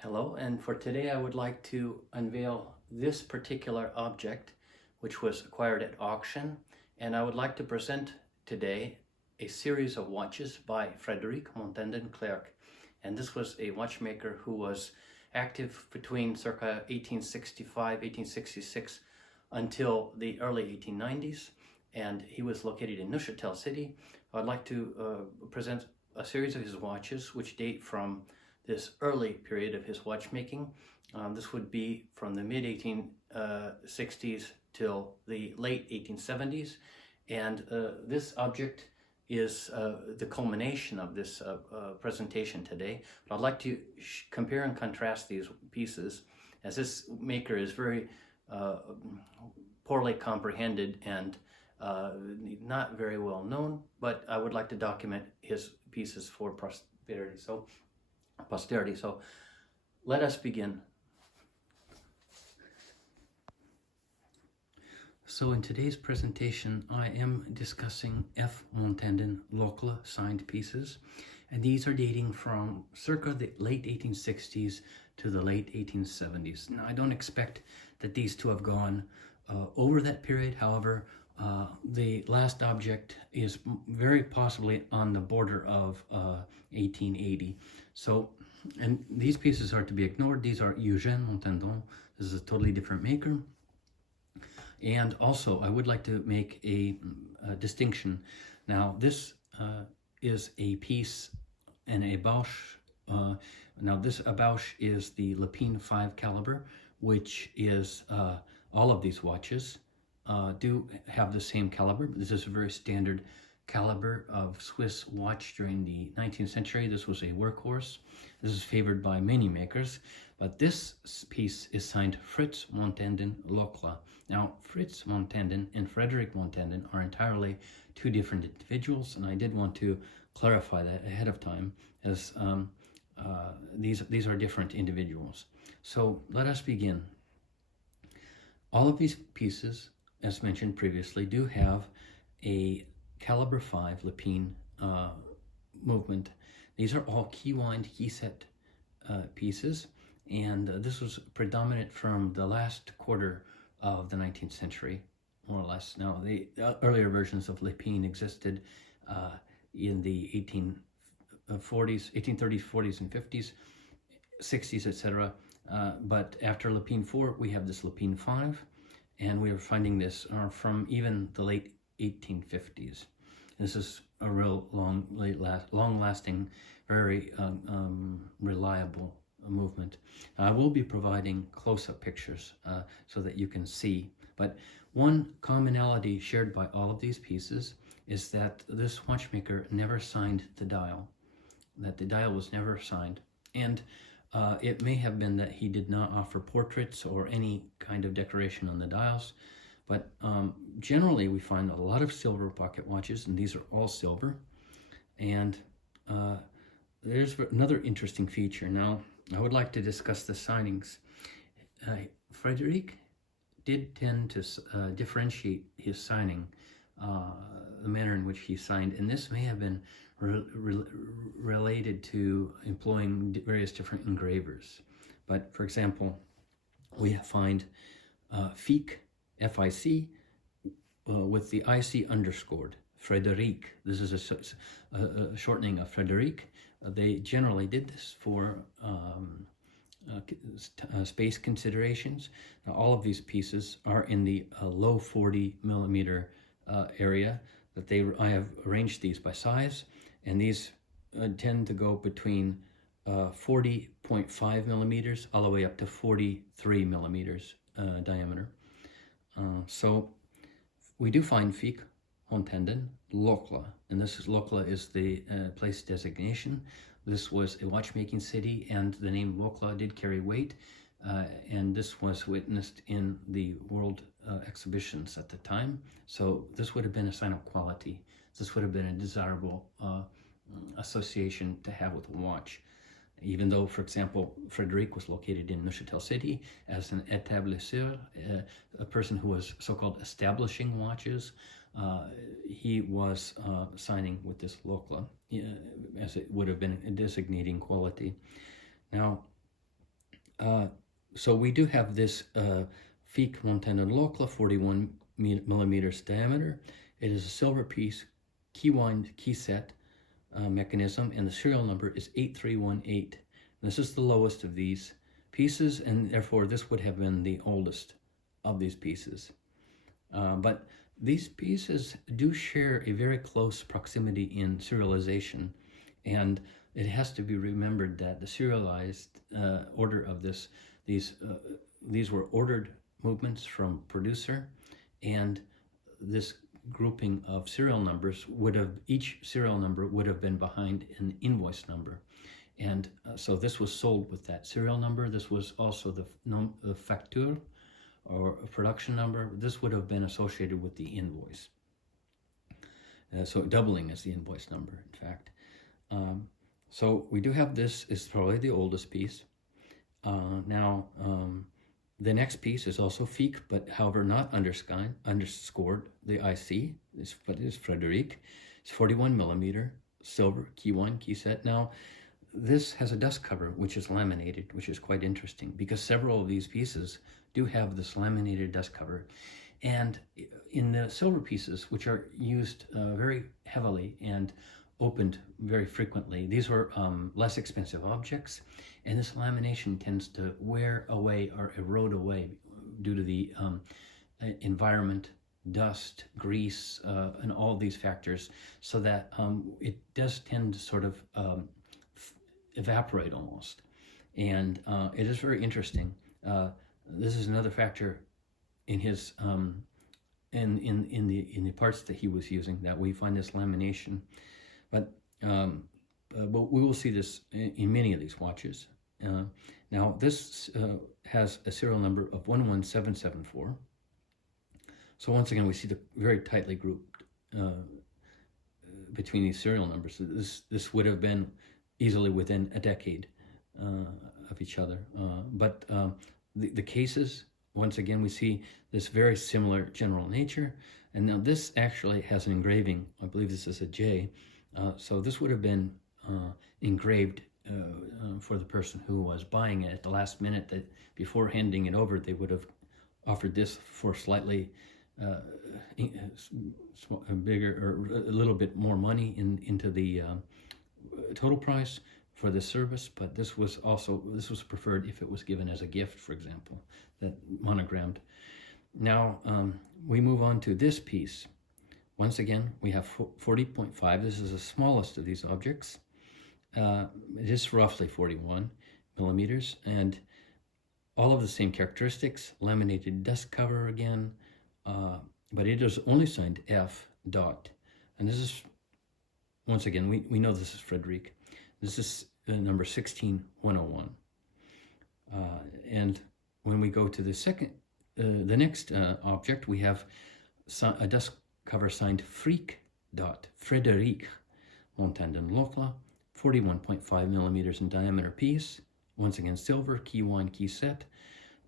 Hello, and for today I would like to unveil this particular object which was acquired at auction, and I would like to present today a series of watches by Frédéric Montandon-Clerc. And this was a watchmaker who was active between circa 1865, 1866 until the early 1890s, and he was located in Neuchâtel City. I'd like to present a series of his watches which date from this early period of his watchmaking. This would be from the mid-1860s till the late 1870s, and this object is the culmination of this presentation today. But I'd like to compare and contrast these pieces, as this maker is very poorly comprehended and not very well known, but I would like to document his pieces for posterity. So let us begin. So in today's presentation, I am discussing F. Montandon Locle signed pieces, and these are dating from circa the late 1860s to the late 1870s. Now, I don't expect that these two have gone over that period. However, the last object is very possibly on the border of 1880. So, and these pieces are to be ignored. These are Eugène Montandon. This is a totally different maker. And also, I would like to make a distinction. Now, this is a piece and a Bausch. Now, this Bausch is the Lepine 5 caliber, which is all of these watches do have the same caliber. This is a very standard caliber of Swiss watch during the 19th century. This was a workhorse. This is favored by many makers, but this piece is signed Fritz Montandon Locle. Now, Fritz Montandon and Frédéric Montandon are entirely two different individuals, and I did want to clarify that ahead of time, as these are different individuals. So let us begin. All of these pieces, as mentioned previously, do have a caliber 5 Lepine movement. These are all key-wind, key-set pieces, and this was predominant from the last quarter of the 19th century, more or less. Now, the earlier versions of Lepine existed in the 1830s, 40s, and 50s, 60s, etc. But after Lepine 4, we have this Lepine 5, and we are finding this from even the late 1850s. This is a real long-lasting, very reliable movement. I will be providing close-up pictures so that you can see. But one commonality shared by all of these pieces is that this watchmaker never signed the dial. That the dial was never signed, and it may have been that he did not offer portraits or any kind of decoration on the dials, but generally we find a lot of silver pocket watches, and these are all silver. And there's another interesting feature. Now, I would like to discuss the signings. Frédéric did tend to differentiate his signing, the manner in which he signed, and this may have been related to employing various different engravers. But for example, we find FIC, F-I-C, with the I-C underscored, Frédéric. This is a shortening of Frédéric. They generally did this for space considerations. Now, all of these pieces are in the low 40 millimeter area. I have arranged these by size, and these tend to go between 40.5 millimeters all the way up to 43 millimeters diameter. So we do find FIC Montandon Locle, and this is Locle is the place designation. This was a watchmaking city, and the name Locle did carry weight, and this was witnessed in the world exhibitions at the time. So this would have been a sign of quality. This would have been a desirable association to have with a watch. Even though, for example, Frédéric was located in Neuchâtel City as an établisseur, a person who was so-called establishing watches, he was signing with this Locle, as it would have been a designating quality. Now, So we do have this Frédéric Montandon-Clerc 41 millimeters diameter. It is a silver piece, key wind, key set mechanism, and the serial number is 8318. This is the lowest of these pieces, and therefore this would have been the oldest of these pieces. But these pieces do share a very close proximity in serialization, and it has to be remembered that the serialized order of these were ordered movements from producer, and this grouping of serial numbers each serial number would have been behind an invoice number. And so this was sold with that serial number. This was also the facture, or production number. This would have been associated with the invoice. So doubling as the invoice number, in fact. So we do have this is probably the oldest piece. Now, the next piece is also Frédéric, but however not underscored. The IC is Frédéric. It's 41 millimeter, silver, key one, key set. Now, this has a dust cover, which is laminated, which is quite interesting because several of these pieces do have this laminated dust cover. And in the silver pieces, which are used very heavily and opened very frequently, these were less expensive objects, and this lamination tends to wear away or erode away due to the environment, dust, grease, and all these factors, so that it does tend to sort of evaporate almost. And it is very interesting. This is another factor in his in the parts that he was using that we find this lamination. But we will see this in many of these watches. Now this has a serial number of 11774. So once again, we see the very tightly grouped between these serial numbers. This would have been easily within a decade of each other. But the cases, once again, we see this very similar general nature. And now this actually has an engraving. I believe this is a J. So this would have been engraved for the person who was buying it at the last minute, that before handing it over, they would have offered this for slightly bigger or a little bit more money into the total price for the service. But this was preferred if it was given as a gift, for example, that monogrammed. Now we move on to this piece. Once again, we have 40.5. This is the smallest of these objects. It is roughly 41 millimeters, and all of the same characteristics. Laminated dust cover again, but it is only signed F. Dot. And this is, once again, we know this is Frédéric. This is number 16101. And when we go to the next object, we have a dust cover signed Frédéric Montandon-Clerc, 41.5 millimeters in diameter piece. Once again, silver, key one, key set.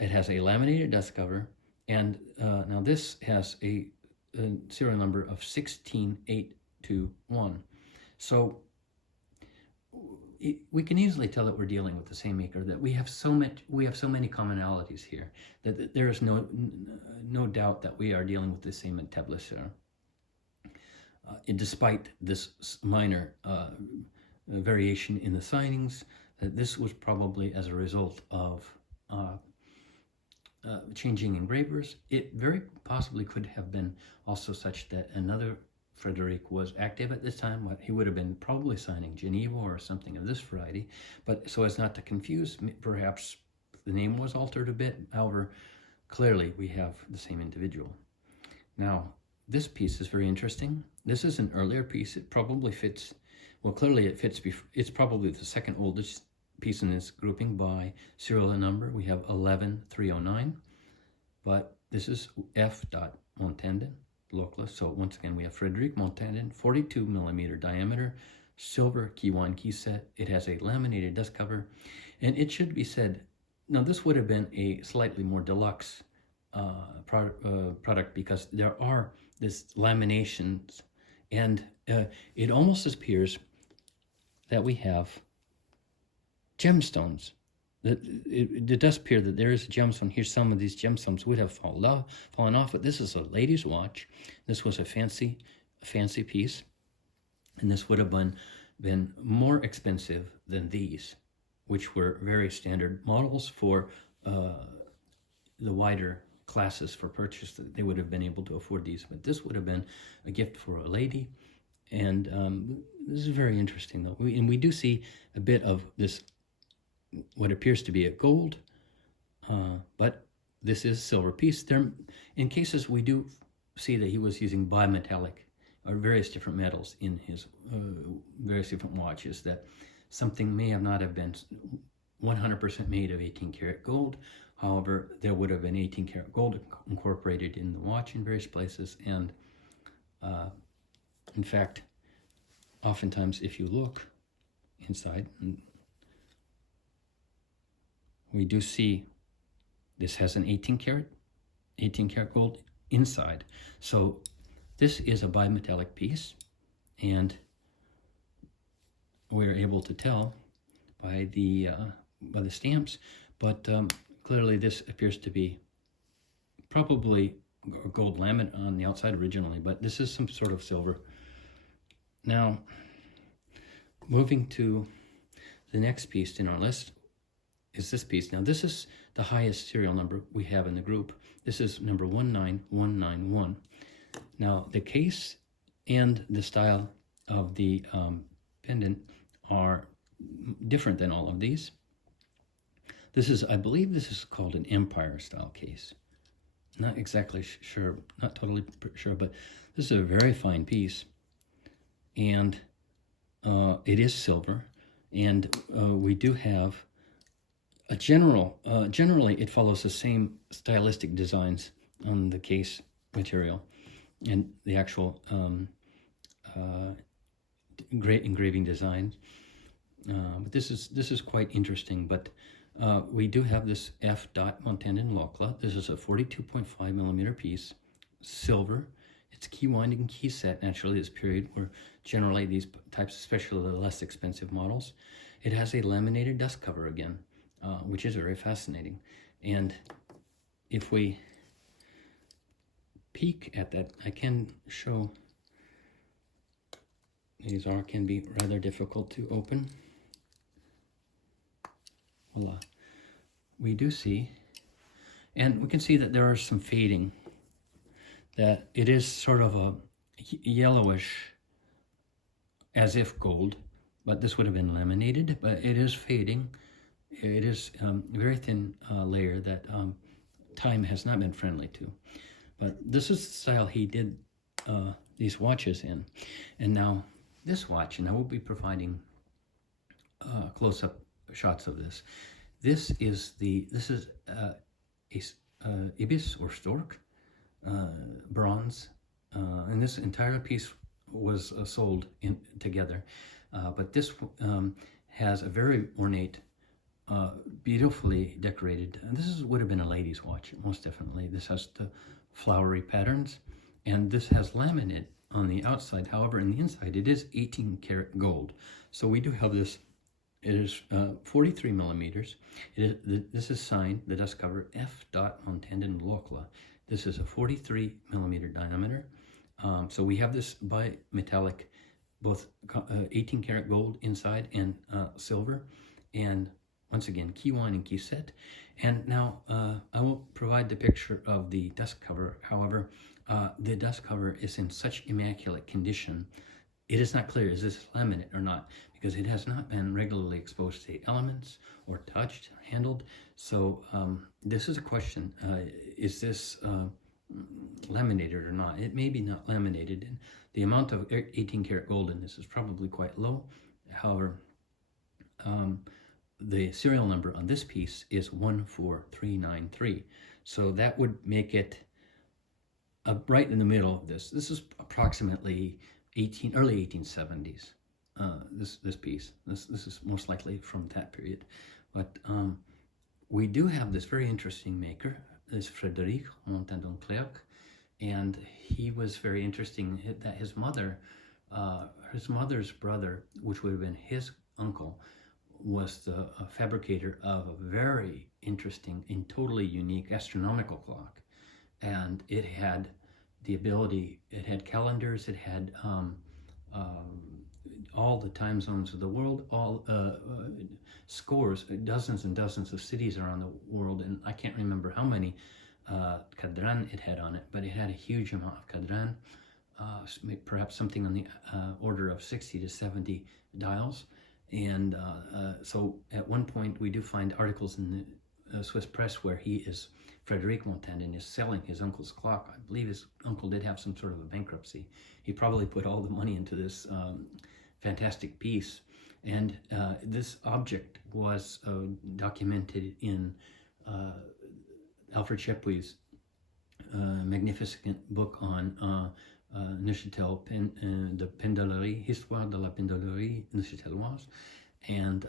It has a laminated dust cover, and now this has a serial number of 16821. So we can easily tell that we're dealing with the same maker, that we have so many commonalities here, that there is no doubt that we are dealing with the same établisseur. Despite this minor variation in the signings, that this was probably as a result of changing engravers. It very possibly could have been also such that another Frédéric was active at this time. He would have been probably signing Geneva or something of this variety, but so as not to confuse, perhaps the name was altered a bit. However, clearly we have the same individual. Now, this piece is very interesting. This is an earlier piece. It probably fits, well, clearly it fits, it's probably the second oldest piece in this grouping by serial number. We have 11309, but this is F. Montandon-Clerc. So once again, we have Frédéric Montandon, 42 millimeter diameter, silver key one, key set. It has a laminated dust cover, and it should be said, now this would have been a slightly more deluxe product because there are this laminations, and it almost appears that we have gemstones it does appear that there is a gemstone. Here's some of these gemstones would have fallen off, but this is a lady's watch. This was a fancy piece, and this would have been more expensive than these, which were very standard models for the wider classes for purchase. That they would have been able to afford these, but this would have been a gift for a lady. And this is very interesting, though. We do see a bit of this, what appears to be a gold, but this is silver piece. There, in cases, we do see that he was using bimetallic or various different metals in his various different watches, that something may have not have been 100% made of 18 karat gold. However, there would have been 18 karat gold incorporated in the watch in various places. And in fact, oftentimes if you look inside, we do see this has an 18 karat gold inside. So this is a bimetallic piece, and we're able to tell by the stamps, but clearly this appears to be probably gold laminate on the outside originally, but this is some sort of silver. Now, moving to the next piece in our list is this piece. Now, this is the highest serial number we have in the group. This is number 19191. Now, the case and the style of the pendant are different than all of these. This is, I believe this is called an Empire style case. Not exactly sure, not totally sure, but this is a very fine piece. And it is silver. And we do have a generally it follows the same stylistic designs on the case material and the actual engraving designs. But this is quite interesting. But we do have this F. Montandon-Clerc. This is a 42.5 millimeter piece, silver. It's key winding and key set. Naturally, this period were generally these types, especially the less expensive models. It has a laminated dust cover again, which is very fascinating. And if we peek at that, I can show. These can be rather difficult to open. Voila. We do see, and we can see that there are some fading, that it is sort of a yellowish, as if gold, but this would have been laminated, but it is fading. It is a very thin layer that time has not been friendly to. But this is the style he did these watches in. And now this watch, and I will be providing close-up shots of this. This is ibis or stork bronze, and this entire piece was sold together. But this has a very ornate, beautifully decorated. And this would have been a lady's watch, most definitely. This has the flowery patterns, and this has laminate on the outside. However, in the inside, it is 18 karat gold. So we do have this. It is 43 millimeters. This is signed, the dust cover, F. Montandon-Clerc. This is a 43 millimeter diameter. So we have this bimetallic, both 18 karat gold inside and silver. And once again, key wine and key set. And now I will provide the picture of the dust cover. However, the dust cover is in such immaculate condition, it is not clear, is this laminate or not, because it has not been regularly exposed to the elements or touched, handled. So this is a question, is this laminated or not? It may be not laminated, and the amount of 18 karat gold in this is probably quite low. However, the serial number on this piece is 14393. So that would make it right in the middle of this. This is approximately early 1870s. This piece. This is most likely from that period. But we do have this very interesting maker, this Frédéric Montandon-Clerc, and he was very interesting that his mother's brother, which would have been his uncle, was the fabricator of a very interesting and totally unique astronomical clock. And it had the ability, it had calendars, it had all the time zones of the world, all scores, dozens and dozens of cities around the world, and I can't remember how many cadran it had on it, but it had a huge amount of cadran, perhaps something on the order of 60 to 70 dials. And so at one point we do find articles in the Swiss press where Frédéric Montandon is selling his uncle's clock. I believe his uncle did have some sort of a bankruptcy. He probably put all the money into this fantastic piece. And this object was documented in Alfred Shepley's magnificent book on Neuchâtel, the Pendellerie, Histoire de la Pendellerie Neuchâteloise. And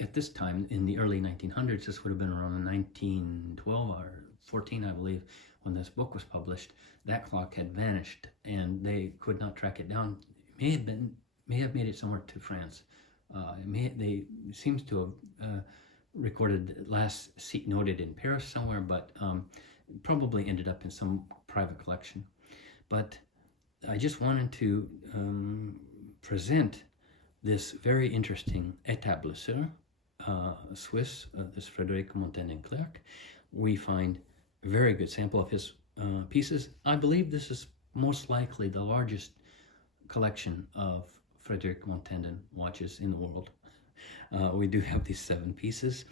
at this time, in the early 1900s, this would have been around 1912 or 14, I believe, when this book was published. That clock had vanished, and they could not track it down. It may have made it somewhere to France. They seems to have recorded last noted in Paris somewhere, but probably ended up in some private collection. But I just wanted to present this very interesting établisseur, Swiss, this Frédéric Montandon-Clerc. We find a very good sample of his pieces. I believe this is most likely the largest collection of Frédéric Montandon watches in the world. We do have these 7 pieces,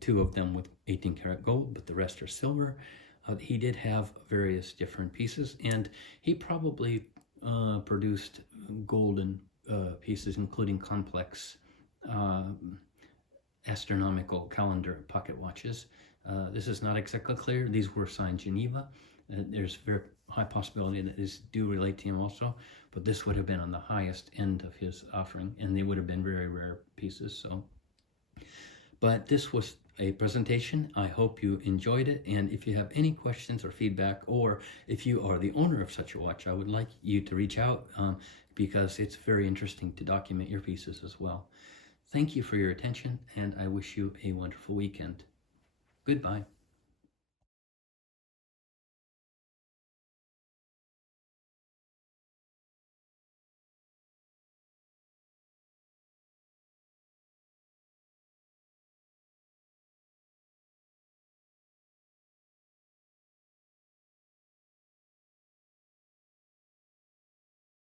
2 of them with 18 karat gold, but the rest are silver. He did have various different pieces, and he probably produced golden pieces, including complex astronomical calendar pocket watches. This is not exactly clear. These were signed Geneva. There's very high possibility that this do relate to him also, but this would have been on the highest end of his offering, and they would have been very rare pieces. So, but this was a presentation. I hope you enjoyed it, and if you have any questions or feedback, or if you are the owner of such a watch, I would like you to reach out because it's very interesting to document your pieces as well. Thank you for your attention, and I wish you a wonderful weekend. Goodbye.